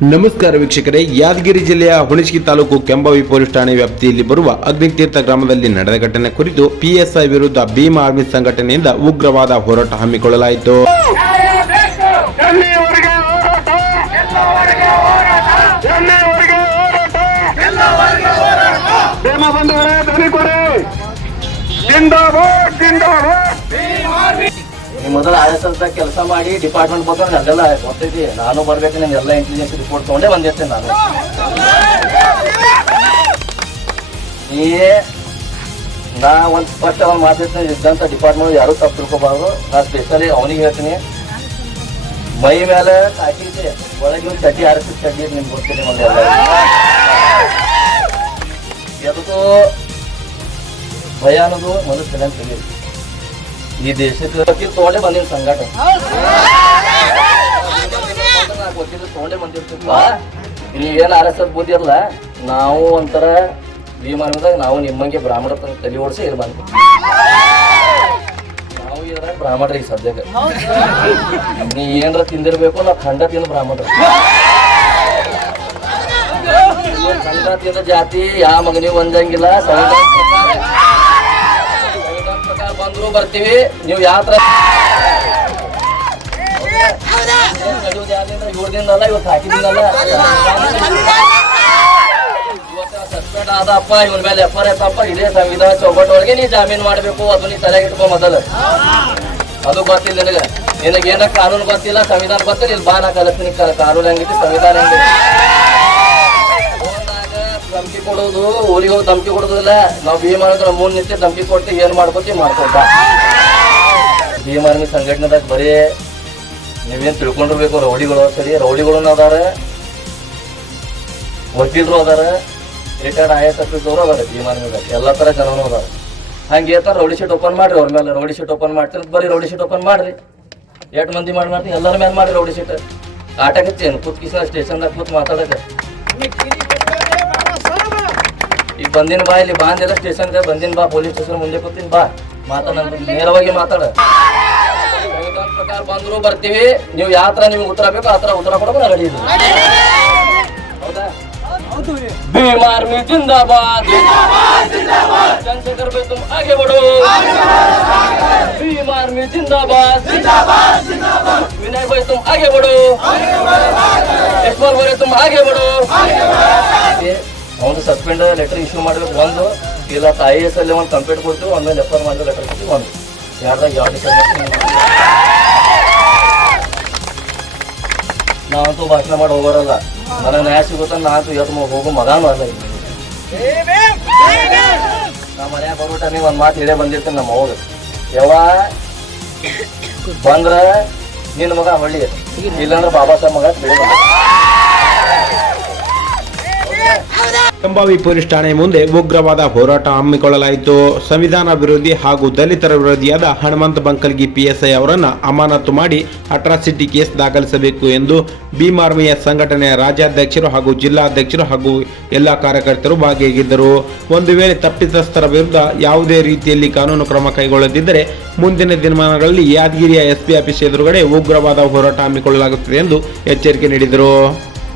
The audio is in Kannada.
ನಮಸ್ಕಾರ ವೀಕ್ಷಕರೇ, ಯಾದಗಿರಿ ಜಿಲ್ಲೆಯ ಹುಣಸಗಿ ತಾಲೂಕು ಕೆಂಬಾವಿ ಪೊಲೀಸ್ ಠಾಣೆ ವ್ಯಾಪ್ತಿಯಲ್ಲಿ ಬರುವ ಅಗ್ನಿತೀರ್ಥ ಗ್ರಾಮದಲ್ಲಿ ನಡೆದ ಘಟನೆ ಕುರಿತು ಪಿಎಸ್ಐ ವಿರುದ್ಧ ಭೀಮ್ ಆರ್ಮಿ ಸಂಘಟನೆಯಿಂದ ಉಗ್ರವಾದ ಹೋರಾಟ ಹಮ್ಮಿಕೊಳ್ಳಲಾಯಿತು. ಮೊದಲು RSS ಕೆಲಸ ಮಾಡಿ ಡಿಪಾರ್ಟ್ಮೆಂಟ್ ಬಂದ್ರೆ ಅದೆಲ್ಲ ಗೊತ್ತೈತಿ. ನಾನು ಬರ್ಬೇಕು, ನಿಮ್ಗೆಲ್ಲ ಇಂಟೆಲಿಜೆನ್ಸ್ ರಿಪೋರ್ಟ್ ತಗೊಂಡೇ ಬಂದಿರ್ತೇನೆ. ನಾನು ನಾ ಒಂದು ಫಸ್ಟ್ ಅವ್ನು ಮಾತಾಡ್ತೀನಿ, ಇದ್ದಂಥ ಡಿಪಾರ್ಟ್ಮೆಂಟ್ ಯಾರು ತಪ್ಪು ತಿಳ್ಕೊಬಾರ್ದು. ನಾ ಸ್ಪೆಷಲಿ ಅವನಿಗೆ ಹೇಳ್ತೀನಿ, ಮೈ ಮೇಲೆ ಹಾಕಿದ್ದೆ ಒಳಗೆ ಒಂದು ಚಡ್ಡಿ RSS ಚಡ್ಡಿ ನಿಮ್ಗೆ ಗೊತ್ತಿದೆ. ಮಂದೆಲ್ಲ ಎದಕ್ಕೂ ಭಯ ಅನ್ನೋದು ಮನಸ್ಸಿನ ತಿಳಿಯಿರಿ. ಈ ದೇಶಕ್ಕೆ ತಗೊಂಡೇ ಬಂದಿನ ಸಂಘಟನೆ ತಗೊಂಡೇ ಬಂದಿರ್ತೀವಿ. ನೀವೇನು RSS ಬುದ್ಧಿ ಇರಲ್ಲ, ನಾವು ಒಂಥರ ವಿಮಾನದಾಗ ನಾವು ನಿಮ್ಮಂಗೆ ಬ್ರಾಹ್ಮಣ ತಲೆ ಓಡಿಸಿ ಇದು ಬಂದ್ವಿ. ನಾವು ಇದ್ರಾಗ ಬ್ರಾಹ್ಮಣ್ರಿಗೆ ಸದ್ಯಕ್ಕೆ ನೀ ಏನಾರ ತಿಂದಿರ್ಬೇಕು, ನಾವು ಖಂಡ ತಿಂದು ಬ್ರಾಹ್ಮಣ. ಖಂಡ ತಿಂದ ಜಾತಿ ಯಾವ ಮಗನಿಗೆ ಹೊಂದಂಗಿಲ್ಲ. ಬಂದ್ರು ಬರ್ತೀವಿ. ನೀವು ಯಾವ ತರ ನಡೆಯುವುದು ಯಾವ್ದಿಂದ 7 ದಿನದಲ್ಲ, ಇವತ್ತು ಹಾಕಿದ್ದೀನಲ್ಲ. ಇವತ್ತು ಸಸ್ಪೆಂಡ್ ಆದಪ್ಪ, ಇವನ ಮೇಲೆ FR ಐತಪ್ಪ, ಇದೇ ಸಂವಿಧಾನ ಚೌಕಟ್ಟೊಳಗೆ ನೀ ಜಾಮೀನು ಮಾಡಬೇಕು. ಅದು ನೀ ತಲೆಗೆ ಇಟ್ಕೊ ಮೊದಲು. ಅದು ಗೊತ್ತಿಲ್ಲ ನಿನಗೇನ ಕಾನೂನು ಗೊತ್ತಿಲ್ಲ, ಸಂವಿಧಾನ ಗೊತ್ತಿಲ್ಲ. ಇಲ್ಲಿ ಬಾ ನಾ ಕಲಿಸ್ತೀನಿ ಕಾನೂನು ಹೆಂಗೈತಿ, ಸಂವಿಧಾನ ಹೆಂಗೈತಿ. ಧಮಕಿ ಕೊಡೋದು, ಊರಿಗೆ ಹೋಗಿ ಧಮಕಿ ಕೊಡೋದಿಲ್ಲ. ನಾವು ಭೀಮ್ ಆರ್ಮಿ ಮುಂದೆ ನಿಂತು ಧಮಕಿ ಕೊಟ್ಟು ಏನ್ ಮಾಡ್ಕೋತೀವಿ ಮಾಡ್ಕೊತ. ಭೀಮ್ ಆರ್ಮಿ ಸಂಘಟನೆದಾಗ ಬರೀ ನೀವೇನ್ ತಿಳ್ಕೊಂಡಿರ್ಬೇಕು, ರೌಡಿಗಳು ಸರಿ, ರೌಡಿಗಳು ಅದಾರ, ವಕೀಲರು ಅದಾರ, ರಿಟೈರ್ಡ್ IAS ಆಫೀಸರು ಅದಾರ. ಭೀಮ್ ಆರ್ಮಿದಾಗ ಎಲ್ಲಾ ತರ ಜನನು ಅದಾರ. ಹಂಗೆ ರೌಡಿ ಶೀಟ್ ಓಪನ್ ಮಾಡ್ರಿ. ಅವ್ರ ಮೇಲೆ ರೌಡಿ ಶೀಟ್ ಓಪನ್ ಮಾಡ್ತೀನಿ, ಬರೀ ರೌಡಿ ಶೀಟ್ ಓಪನ್ ಮಾಡ್ರಿ. 8 ಮಂದಿ ಮಾಡ್ತೀನಿ, ಎಲ್ಲರ ಮೇಲೆ ಮಾಡ್ರಿ ರೌಡಿ ಶೀಟ್. ಆಟಕತ್ತೇನು ಕೂತ್ ಕಿಸ ಸ್ಟೇಷನ್ದಾಗ ಕೂತ್ ಮಾತಾಡಕ್ಕೆ. ಈಗ ಬಂದಿನ ಬಾ, ಇಲ್ಲಿ ಬಾಂದೆಲ್ಲ ಸ್ಟೇಷನ್ ಬಂದಿನ ಬಾ, ಪೊಲೀಸ್ ಸ್ಟೇಷನ್ ಮುಂದೆ ಕೂತೀನಿ ಬಾ, ಮಾತಾಡ, ನೇರವಾಗಿ ಮಾತಾಡ. ಸಂವಿಧಾನ ಪ್ರಕಾರ ಬಂದ್ರು ಬರ್ತೀವಿ. ನೀವು ಯಾವ ತರ ನಿಮ್ಗೆ ಉತ್ತರ ಬೇಕು ಆ ತರ ಉತ್ತರ ಕೊಡೋದು ರೆಡಿ ಇದೆ. ಹೌದಾ? ಭೀಮ್ ಆರ್ಮಿ ಜಿಂದಾಬಾದ್, ಚಂದ್ರಶೇಖರ್ ಭಾಯ್ ತುಮ್ ಆಗೆ ಬಡೋ. ಭೀಮ್ ಆರ್ಮಿ ಜಿಂದಾಬಾದ್, ವಿನಯ್ ಭಾಯ್ ತುಮ್ ಆಗೆ ಬಡೋ, ಯಶ್ವರ್ ಭಾಯ್ ತುಮ್ ಆಗೆ ಬಡೋ. ಒಂದು ಸಸ್ಪೆಂಡ್ ಲೆಟರ್ ಇಶ್ಯೂ ಮಾಡ್ಬೇಕು. ಒಂದು ಇಲ್ಲ IAS ಅಲ್ಲಿ ಒಂದು ಕಂಪ್ಲೇಂಟ್ ಕೊಡ್ತೀವಿ, ಒಂದ್ಮೇಲೆ FR ಮಾಡಿದ ಲೆಟರ್ ಕೊಡ್ತೀವಿ. ಒಂದು ಯಾರ್ದಾಗ ಯಾವ ನಾವಂತೂ ಭಾಷಣ ಮಾಡಿ ಹೋಗೋರಲ್ಲ. ನನಗೆ ನ್ಯಾಯ ಸಿಗುತ್ತ ನಾನಂತೂ ಇವತ್ತು ಹೋಗೋ ಮಗಾನು ಅಲ್ಲ. ನಾ ಮನ್ಯಾಗ ಬರ್ಬಿಟ್ಟ ನೀವು ಒಂದು ಮಾತು ಹೇಳೇ ಬಂದಿರ್ತೀನಿ. ನಮ್ಮ ಹೋಗ ಯಾವ ಬಂದ್ರ ನಿನ್ನ ಮಗ ಹೊಳ್ಳಿ, ಇಲ್ಲಾಂದ್ರೆ ಬಾಬಾ ಸಾಹೇಬ್ ಮಗ ಬೆಳೆ ಬಂದ. ಕೆಂಬಾವಿ ಪೊಲೀಸ್ ಠಾಣೆ ಮುಂದೆ ಉಗ್ರವಾದ ಹೋರಾಟ ಹಮ್ಮಿಕೊಳ್ಳಲಾಯಿತು. ಸಂವಿಧಾನ ವಿರೋಧಿ ಹಾಗೂ ದಲಿತರ ವಿರೋಧಿಯಾದ ಹನುಮಂತ ಬಂಕಲ್ಗಿ PSI ಅವರನ್ನು ಅಮಾನತು ಮಾಡಿ ಅಟ್ರಾಸಿಟಿ ಕೇಸ್ ದಾಖಲಿಸಬೇಕು ಎಂದು ಭೀಮ್ ಆರ್ಮಿಯ ಸಂಘಟನೆಯ ರಾಜ್ಯಾಧ್ಯಕ್ಷರು ಹಾಗೂ ಜಿಲ್ಲಾಧ್ಯಕ್ಷರು ಹಾಗೂ ಎಲ್ಲ ಕಾರ್ಯಕರ್ತರು ಭಾಗಿಯಾಗಿದ್ದರು. ಒಂದು ವೇಳೆ ತಪ್ಪಿತಸ್ಥರ ವಿರುದ್ಧ ಯಾವುದೇ ರೀತಿಯಲ್ಲಿ ಕಾನೂನು ಕ್ರಮ ಕೈಗೊಳ್ಳದಿದ್ದರೆ ಮುಂದಿನ ದಿನಮಾನಗಳಲ್ಲಿ ಯಾದಗಿರಿಯ SP ಆಫೀಸ್ ಎದುರುಗಡೆ ಉಗ್ರವಾದ ಹೋರಾಟ ಹಮ್ಮಿಕೊಳ್ಳಲಾಗುತ್ತದೆ ಎಂದು ಎಚ್ಚರಿಕೆ ನೀಡಿದರು.